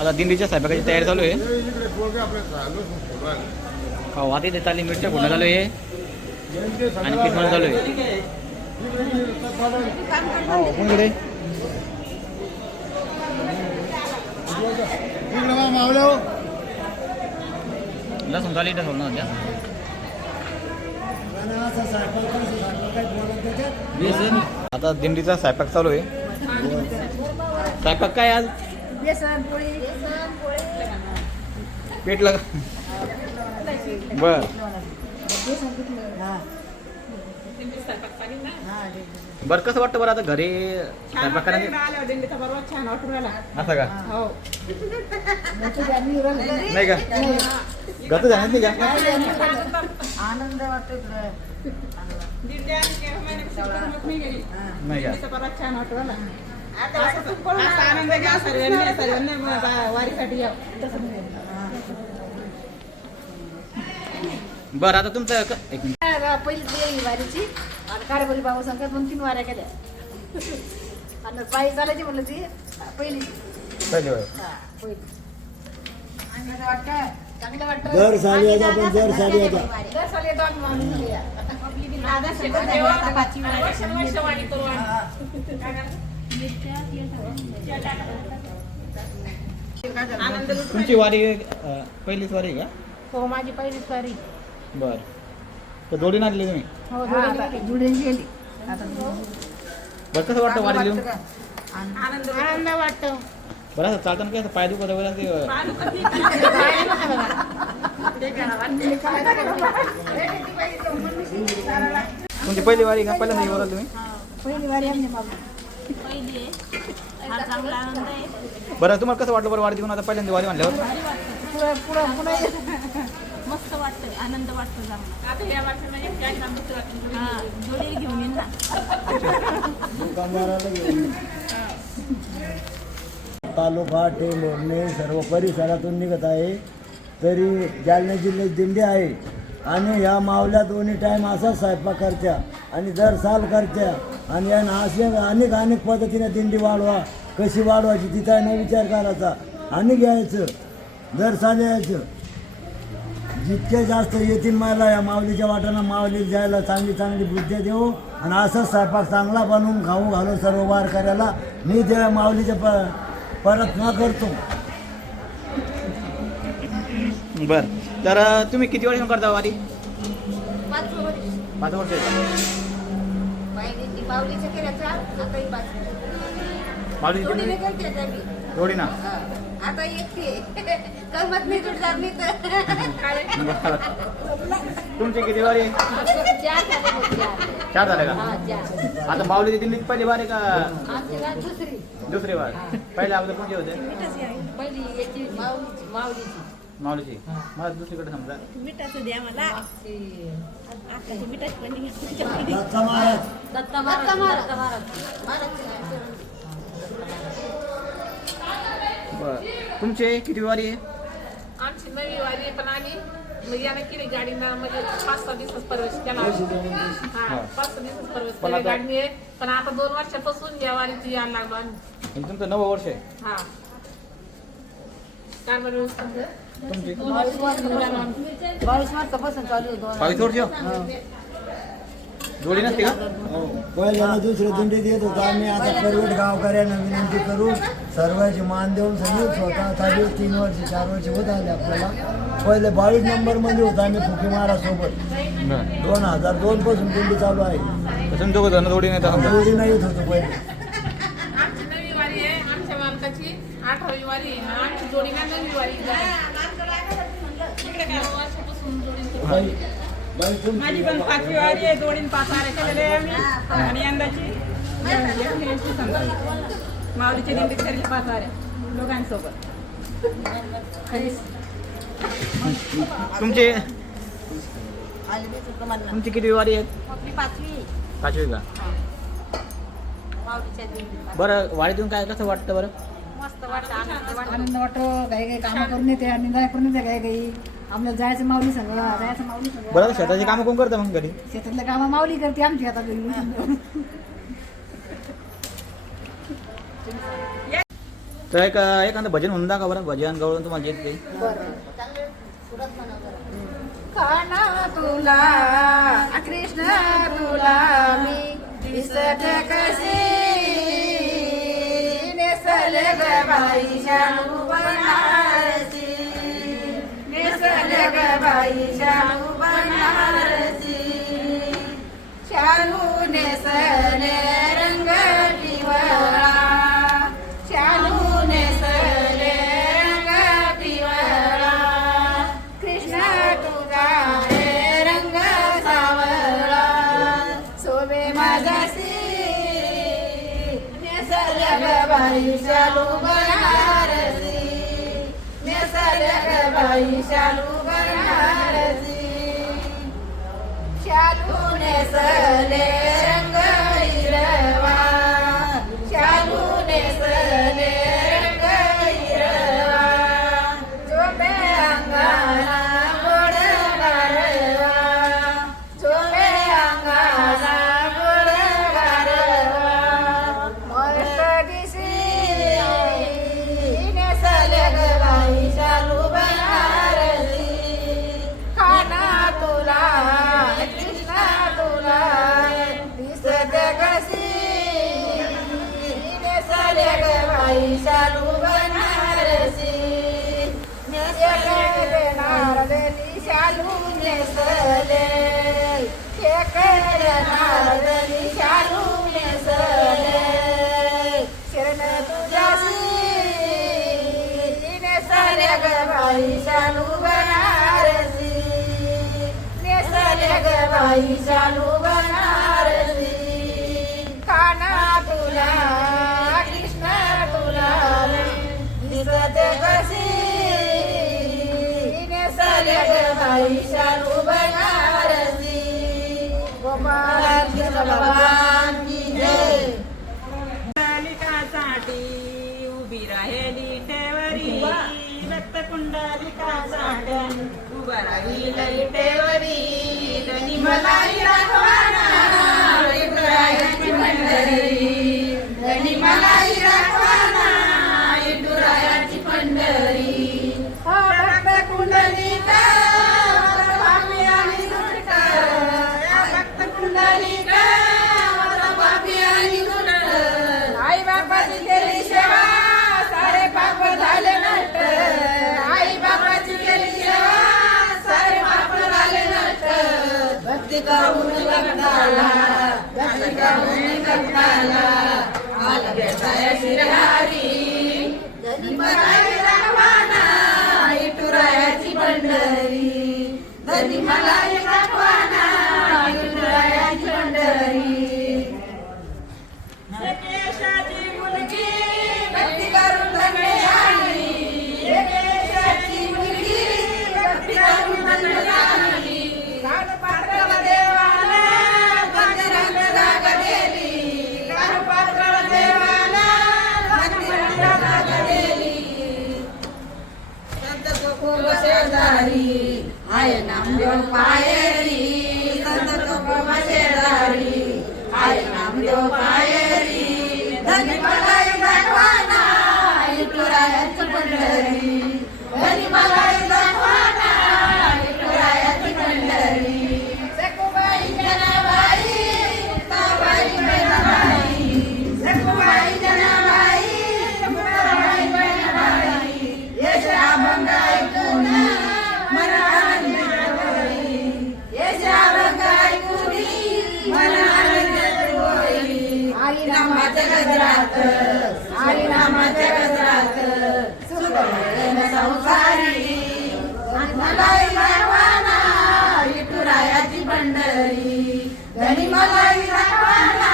आता दिंडीच्या स्वयंपाकाची तयारी चालू आहे. वाती देत आली, मिरच्या फोडणं चालू आहे आणि पीठ मळणं चालू आहे. कोणीकडे लसूण चालू इथं सोडणं होत्या. आता दिंडीचा स्वयंपाक चालू आहे. स्वयंपाक काय आज? पेटलं का? बर बर कसं वाटतं बरं आता घरी स्वयंपाक करायचं? असं का? नाही का? घरचं जाणार नाही का? आनंद वाटतो नाही का? छान वाटतो आनंद घ्या सर्वांनी वारीसाठी या. बरं आता तुमचं एक मिनिट. पहिली वारीची आणि कारभारी बाबा सांगता 2-3 वाऱ्या केल्या आणि पायी चालायची म्हणलं ती पहिली. पहिले वेळ. चांगलं वाटतं. दर साली येतात पण दर साली येतात. दर साली येतो आम्ही माणूस. तुमची वारी पहिलीच वारी आहे का? हो माझी पहिलीच वारी. बर तर जोडीन आणली तुम्ही? हो जुडून गेली आता. बरं कसं वाटतं वारी लिहून? आनंद वाटतो. बरं असं चालताना काय असं पाय दुखत वगैरे असते? तुमची पहिली वारी का? पहिल्यांदा येऊ तुम्ही? पहिली वारी आमच्या बाबा. बरं तुम्हाला कसं वाटलं बरं वारी देऊन? आता पहिल्यांदा वारी म्हणल्यावर मस्त वाटतं, आनंद वाटतो जाऊन. आता या वर्षी जोडी घेऊन येईन ना. तालुका टेंभुर्णी सर्व परिसरातून निघत आहे. तरी जालना जिल्ह्यात दिंडी आहे आणि ह्या मावल्या दोन्ही टाईम असाच स्वयंपाक करत्या आणि दर साल करत्या आणि यांना असे अनेक पद्धतीने दिंडी वाढवा. कशी वाढवायची तिचा नाही विचार करायचा आणि घ्यायचं दर साल यायचं. जितके जास्त येतील मला या माऊलीच्या वाटानं माऊली जायला चांगली बुद्धी देऊ आणि असंच स्वयंपाक चांगला बनवून खाऊ घालू सर्व वार करायला मी त्या माऊलीच्या प्रार्थना करतो. बर तर तुम्ही किती वेळ करता वारी? 5 वर्ष. माऊली जोडी ना आता एकटी करमत नाही तुझ्या तुमची किती वारी? 4 झाले का? आता माऊली दिल्लीत पहिली वारी का दुसरी वार? पहिले अगोदर कोणते होते? माऊलीची. मला दुसरीकडे समजा मिठाचं द्या मला. मिठाची पण दत्ता महाराज. बर तुमचे किती वारी आहे? आमची नवी वारी पण आली मग यानं केली गाडीनं म्हणजे 5-6 दिवस परवेश केला. 5-6 दिवस परवेश केला गाडीने. पण आता 2 वर्षापासून या वारीची यायला लागलो आम्ही. तुमचं 9वं वर्ष आहे? हा काय बरं तुमची 22 वर्षापासून चालू आहे. 22 वर्ष जोडी नसते का? पहिल्याला दुसऱ्या दिंडीत येत होतो आम्ही. आता परवड गावकऱ्यांना विनंती करून सर्वांची मान देऊन सगळी स्वतः 3 वर्ष 4 वर्ष होत आले आपल्याला. पहिले 22 नंबरमध्ये होतो आम्ही फुकी महाराजसोबत. 2002 पासून दिंडी चालू आहे. तुम्ही दोघं जण जोडी नाही जोडी नाही येत होतो पहिले. आमची नवी वारी आहे. आमच्या मालकाची 8वी वारी आहे. आमची जोडीला नवी वारी इकडे काय वर्षापासून जोडी. माझी पण 5वी वारी आहे. जोडीन 5 वाऱ्या केलेल्या आहे आम्ही आणि यंदाची समजा माऊलीच्या दिंडीत करेल 5 वाऱ्या दोघांसोबत. तुमची किती वारी आहेत? 5वी का? बरं वारीतून काय कसं वाटतं बरं? मस्त वाटतं, आनंद वाटतो. काही कामं करून येते आणि निंदा करून येते. काही आपल्याला जायचं माऊली संग. बरं शेताची कामं कोण करतं मग घरी? शेतातलं कामं माऊली करते आमची आता घरी. तर एखादं भजन म्हणून दाखवा बरं, भजन गवळण तुम्हाला येत काही. काना तुला कृष्ण तुला मी दिसत कशी नेसल ग बाई शालू बनारसी नेसल ग बाई शालू बनारसी शालू नेसले रंग पिवळा शालू नेसले रंग पिवळा कृष्ण तुझा रे रंग सावळा सोबे माझासी नेसल ग बाई शालू बनारसी नेसल ग बाई शालू बनारसी शालू नेसले रंग हिरवा शालू नेसले रंग हिरवा झोपे अंगाला गोड गारवा झोपे अंगाला गोड गारवा मस्त दिसी नेसले ग बाई शालू बनारसी काना तुला कृष्ण तुला दिसत कशी नेसले ग बाई शालू बनारसी नेसले नारदली शालू नेसले शेखर नारदली शालू नेसले शरण तुझ्यासी नेसले ग बाई शालू बनारसी नेसले ग बाई शालू बनारसी काना तुला कृष्ण तुला दिसत कशी नेसले ग बाई शालू बनारसी गोपाल कृष्ण भगवान की जय कुंडालिकासाठी उभी राहिली ठेवरी रक्त कुंडालिकासाठी उभा राहिली ठेवरी धनी मलाई राखवाना विठुरायाची पंढरी धनी मलाई राखवाना विठुरायाची पंढरी रक्त कुंडलिका पापी आणि दुष्ट रक्त कुंडलिका पापी आणि दुष्ट आई बापाची केली सेवा सारे पाप झाले नष्ट आई बापाची केली सेवा सारे पाप झाले नष्ट भक्ती करून भक्ताला भक्ती करून भक्ताला आला भेटाया शिरहारी धनी मलाई राखवाना विठुरायाची पंढरी धनी मलाई राखवाना विठुरायाची पंढरी केशाची मुलगी भक्ती करून धन्य झाली केशाची मुलगी भक्ती करून धन्य झाली कानपात्राला देवाला गंधर्व जाग दिली कानपात्राला देवाला गंधर्व जाग दिली संत तुकोब शेजारी आय नामदेव पायरी संत तुकोब शेजारी आय नामदेव पायरी धनी मलाई दाखवाना विठुरायाची पंढरी धनी मलाई दाखवाना विठुरायाची पंढरी सखुबाई जनाबाई मुक्ताबाई बहिणाबाई सखुबाई जनाबाई मुक्ताबाई बहिणाबाई यश अभंग ऐकून मन आनंदित होई यश अभंग ऐकून मन आनंदित होई हरिनामाच्या गजरात हरिनामाच्या गजरात सुखवैन संसारी मलाई राखवाना विठुरायाची पंढरी धनी मलाई राखवाना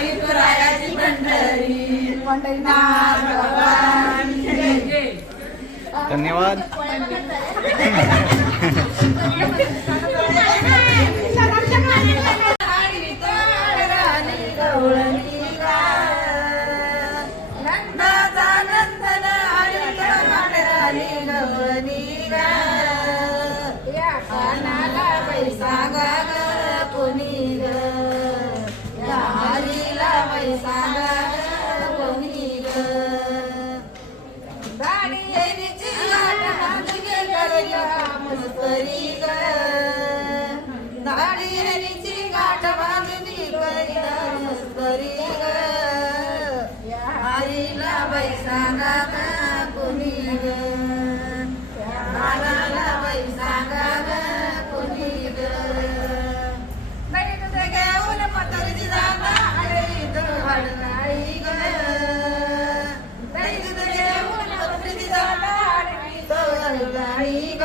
विठुरायाची पंढरी पंढरीनाथ भगवान की जय. धन्यवाद. करिता मस्करी ग दाढी हरीची गाठ बांधली करिता मस्करी ग आईला बाई सांगा ग कोणी ग आईला बाई सांगा ग कोणी ग घेऊन म्हातारीची जाता अरे हडनाळी ग घेऊन म्हातारीची जाता हडनाळी ग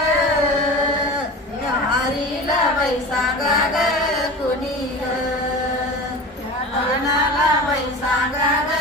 हरीला बाई सांगा ग कोणी ग हरणाला बाई सांगा ग